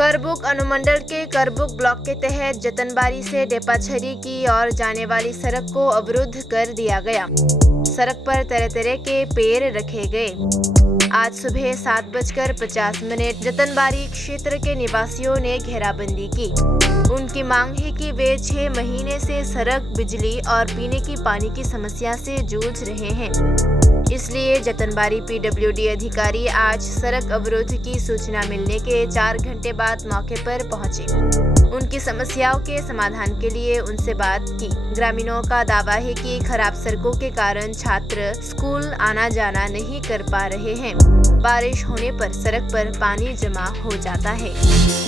करबुक अनुमंडल के करबुक ब्लॉक के तहत जतनबारी से डेपाछरी की ओर जाने वाली सड़क को अवरुद्ध कर दिया गया। सड़क पर तरह तरह के पेड़ रखे गए। आज सुबह 7:50 जतनबारी क्षेत्र के निवासियों ने घेराबंदी की। उनकी मांग है कि वे 6 महीने से सड़क, बिजली और पीने की पानी की समस्या से जूझ रहे हैं। इसलिए जतनबारी पीडब्ल्यूडी अधिकारी आज सड़क अवरोध की सूचना मिलने के 4 घंटे बाद मौके पर पहुंचे। उनकी समस्याओं के समाधान के लिए उनसे बात की। ग्रामीणों का दावा है कि खराब सड़कों के कारण छात्र स्कूल आना जाना नहीं कर पा रहे हैं। बारिश होने पर सड़क पर पानी जमा हो जाता है।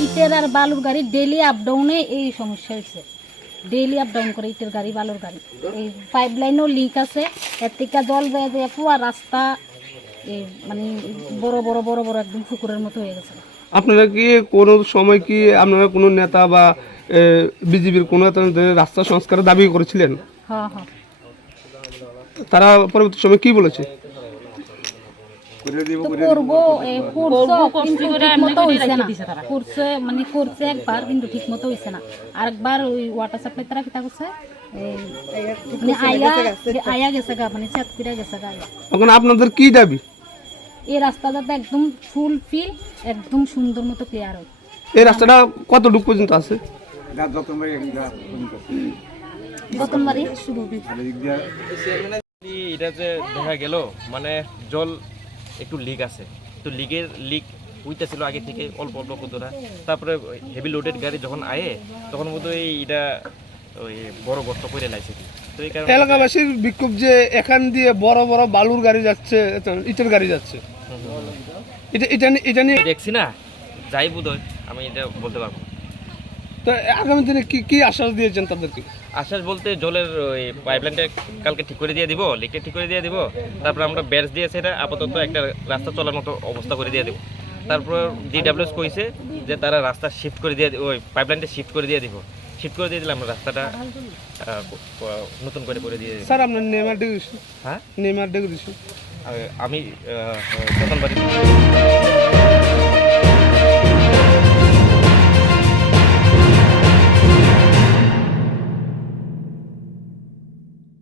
ইটের আর বালুর গাড়ি ডেইলি আপ ডাউনে এই সমস্যা হয়েছে। ডেইলি আপ ডাউন করে ইটের গাড়ি, বালুর গাড়ি। এই পাইপ লাইনও লিক আছে, এর থেকে জল বেয়ে যায় পুরো রাস্তা এই মানে বড় বড় একদম পুকুরের মতো হয়ে গেছে। আপনারা কি কোনো সময় কি আপনারা কোনো নেতা বা বিজেপির কোনো রাস্তা সংস্কারের দাবি করেছিলেন? হ্যাঁ হ্যাঁ। তারা পরবর্তী সময় কি বলেছে? করবো কিন্তু ঠিক মতো হয়েছে না। করছে মানে করছে একবার, কিন্তু ঠিক মতো হয়েছে না। আরেকবার ওই ওয়াটার সাপ্লাই তারা কিতা করছে মানে আয়া গেছে গা, মানে সেট করে গেছে গা। এখন আপনাদের কি দাবি? এই রাস্তাটা একদম ফুল ফিল একদম সুন্দর মতো ক্লিয়ার হয়। এই রাস্তাটা কতটুকু পর্যন্ত আছে? গতনবাড়ি শুরু এটা যে দেখা গেল মানে জল একটু লিক আছে, তো লিক হইতেছিল আগে থেকে অল্প অল্প কতটা। তারপরে হেভি লোডেড গাড়ি যখন আয়ে তখন বোধ এইটা ওই বড় গর্ত করে লাইছে। তো এই কারণে এলাকাবাসীর বিক্ষোভ যে এখান দিয়ে বড় বড় বালুর গাড়ি যাচ্ছে, ইটের গাড়ি যাচ্ছে, এটা নিয়ে দেখছি না, যাই বোধ হয় আমি এটা বলতে পারবো। তো আগামী দিনে কি আশ্বাস দিয়েছেন তাদেরকে? আশ্বাস বলতে জলের ওই পাইপলাইনটা কালকে ঠিক করে দিয়ে দিব, লিকটা ঠিক করে দিয়ে দিব। তারপর আমরা ব্যাচ দিয়ে সেটা আপাতত একটা রাস্তা চলার মতো অবস্থা করে দিয়ে দেবো। তারপর ডিডাব্লিউএস কইছে যে তারা রাস্তা শিফট করে দিয়ে ওই পাইপলাইনটা শিফট করে দিয়ে দিব। শিফট করে দিয়ে দিলে আমরা রাস্তাটা নতুন করে দিয়ে দেবো। স্যার আপনার নেমার ডিগ্রি? হ্যাঁ, নেমার ডিগ্রি? আমি যতনবাড়ি